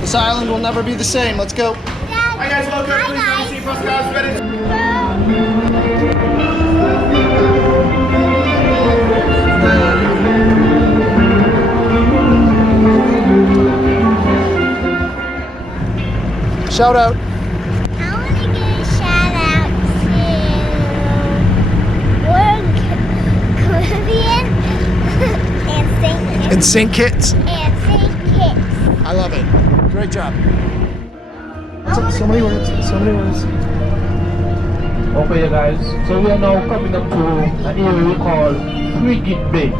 This island will never be the same. Let's go. Hi guys, welcome. Please come see postcards. Ready? Shout out. I want to give a shout out to Caribbean and St. Kitts. And St. Kitts. And St. Kitts. I love it. Great job. So many words. So many words. Okay guys, so we are now coming up to an area we call Frigate Bay.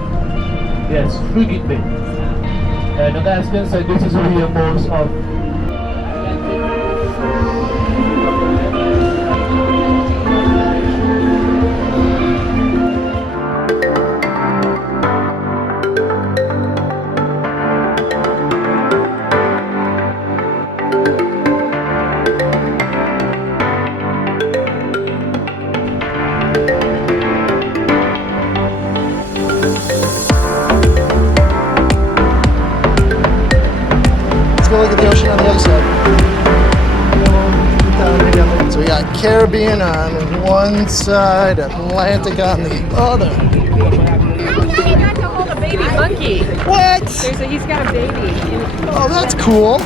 Yes, Frigate Bay. And the guys can say this is where most of look at the ocean on the other side. So we got Caribbean on one side, Atlantic on the other. He got to hold a baby monkey. What? He's got a baby. Oh, that's cool.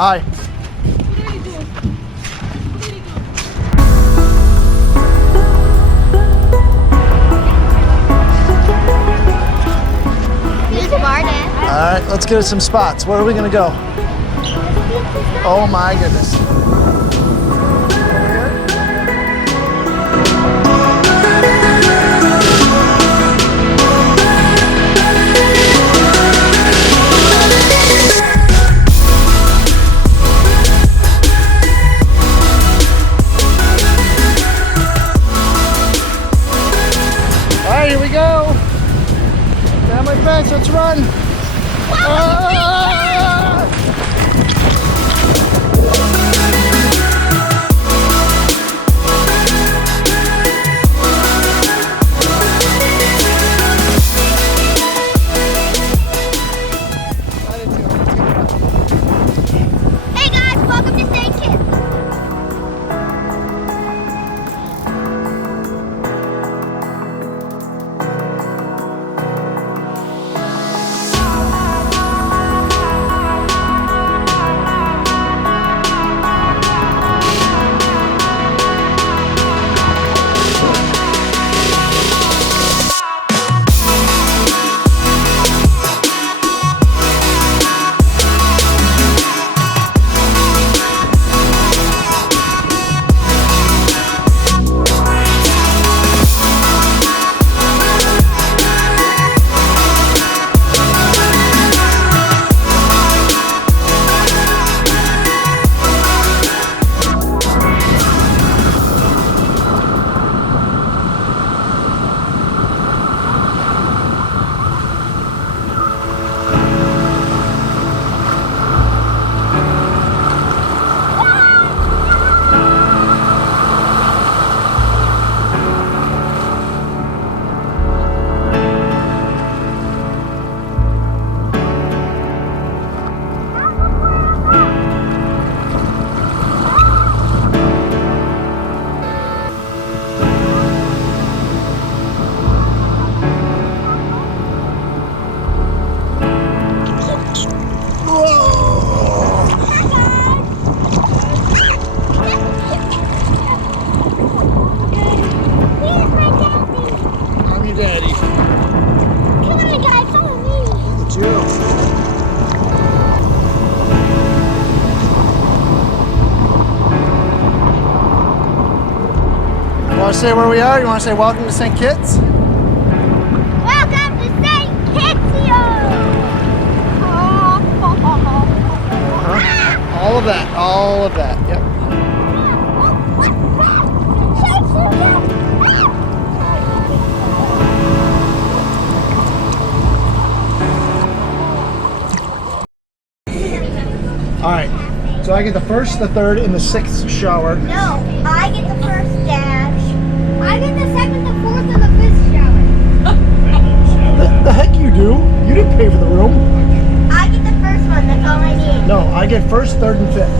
Hi. Alright, let's get us some spots. Where are we gonna go? Oh my goodness. Alright, here we go. Family fence, let's run. Hey guys, welcome to St. Kitts. You want to say where we are? You want to say welcome to St. Kitts? Welcome to St. Kitts. All of that. All of that. Yep. All right. So I get the first, the third, and the sixth shower. No, I get the first dash. I get the second, the fourth, and the fifth shower. The heck you do? You didn't pay for the room. I get the first one, that's all I need. No, I get first, third, and fifth.